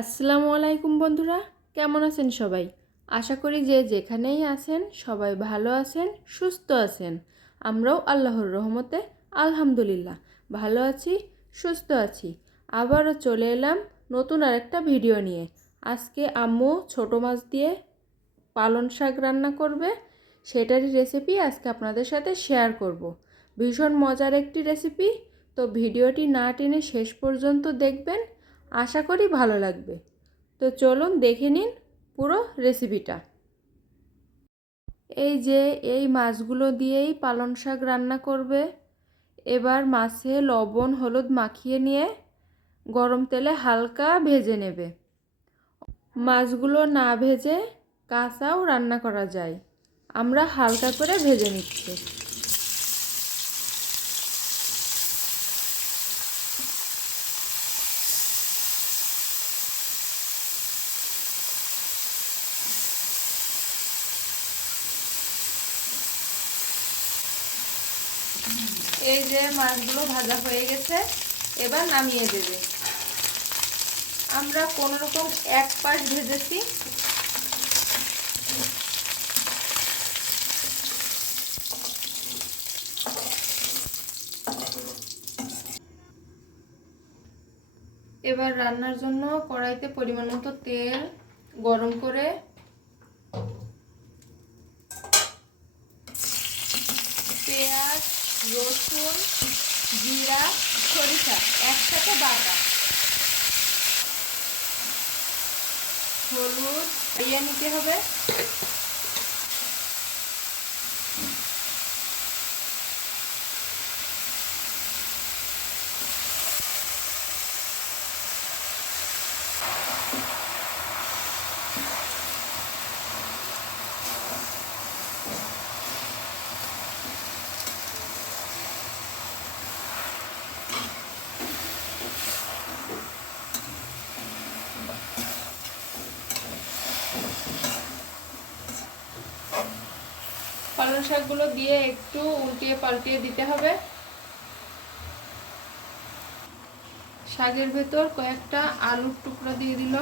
আসসালামু আলাইকুম বন্ধুরা, কেমন আছেন সবাই? আশা করি যে যেখানেই আছেন সবাই ভালো আছেন, সুস্থ আছেন। আমরাও আল্লাহর রহমতে আলহামদুলিল্লাহ ভালো আছি, সুস্থ আছি। আবারও চলে এলাম নতুন আরেকটা ভিডিও নিয়ে। আজকে আম্মু ছোট মাছ দিয়ে পালন শাক রান্না করবে, সেটারই রেসিপি আজকে আপনাদের সাথে শেয়ার করব। ভীষণ মজার একটি রেসিপি তো ভিডিওটি না টেনে শেষ পর্যন্ত দেখবেন। আশা করি ভালো লাগবে। তো চলুন দেখে নিন পুরো রেসিপিটা এই যে এই মাছগুলো দিয়েই পালং শাক রান্না করবে। এবার মাছে লবণ, হলুদ মাখিয়ে নিয়ে গরম তেলে হালকা ভেজে নেবে। মাছগুলো না ভেজে কাঁচাও রান্না করা যায়। আমরা হালকা করে ভেজে নিচ্ছি। এই যে মাছগুলো ভাজা হয়ে গেছে, এবার নামিয়ে দেবে। আমরা কোনো রকম এক পাশ ভেজেছি। এবার রান্নার জন্য কড়াইতে পরিমাণ মতো তেল গরম করে রসুন জিরা সরিষা একসাথে বাটা। হলুদ দিয়ে নিতে হবে। পালং শাকগুলো দিয়ে একটু উল্টিয়ে পাল্টিয়ে দিতে হবে। শাকের ভেতর কয়েকটা আলুর টুকরো দিয়ে দিল।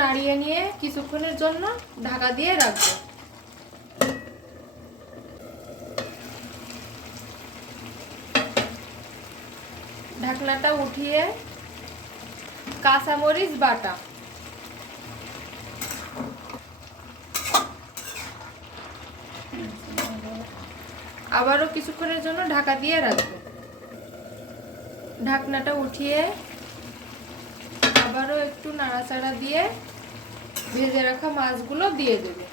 নাড়িয়ে নিয়ে কিছুক্ষণের জন্য ঢাকা দিয়ে রাখব। ঢাকনাটা উঠিয়ে কাঁচামরিচ বাটা। আবারও কিছুক্ষণের জন্য ঢাকা দিয়ে রাখব। ঢাকনাটা উঠিয়ে আবারও একটু নাড়াচাড়া দিয়ে ভেজে রাখা মাছগুলো দিয়ে দেবে।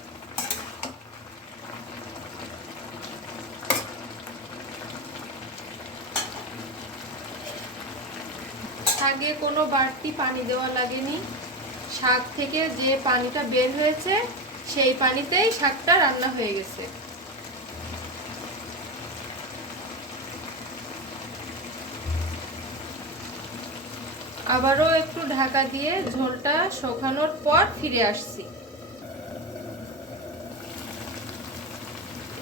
শাকে কোনো বাড়তি পানি দেওয়া লাগেনি। শাক থেকে যে পানিটা বের হয়েছে, সেই পানিতেই শাকটা রান্না হয়ে গেছে। আবারও একটু ঢাকা দিয়ে ঝোলটা শুকানোর পর ফিরে আসছি।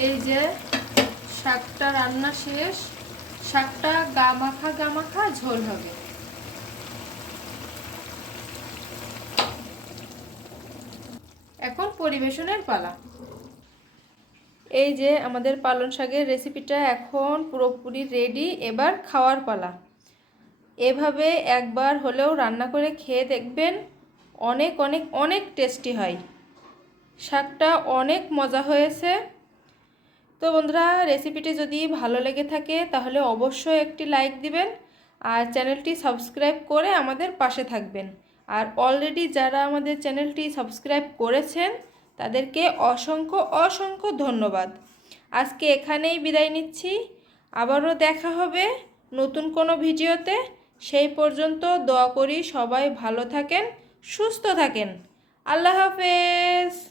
এই যে শাকটা রান্না শেষ, শাকটা গামাখা গামাখা ঝোল হবে। এখন পরিবেশনের পালা। এই যে আমাদের পালন শাকের রেসিপিটা এখন পুরোপুরি রেডি এবার খাওয়ার পালা। এভাবে একবার হলেও রান্না করে খেয়ে দেখবেন অনেক অনেক অনেক টেস্টি হয়। শাকটা অনেক মজা হয়েছে। তো বন্ধুরা রেসিপিটি যদি ভালো লেগে থাকে, তাহলে অবশ্যই একটি লাইক দিবেন আর চ্যানেলটি সাবস্ক্রাইব করে আমাদের পাশে থাকবেন। আর অলরেডি যারা আমাদের চ্যানেলটি সাবস্ক্রাইব করেছেন, তাদেরকে অসংখ্য অসংখ্য ধন্যবাদ। আজকে এখানেই বিদায় নিচ্ছি। আবারও দেখা হবে নতুন কোনো ভিডিওতে। সেই পর্যন্ত দোয়া করি সবাই ভালো থাকেন সুস্থ থাকেন। আল্লাহ হাফেজ।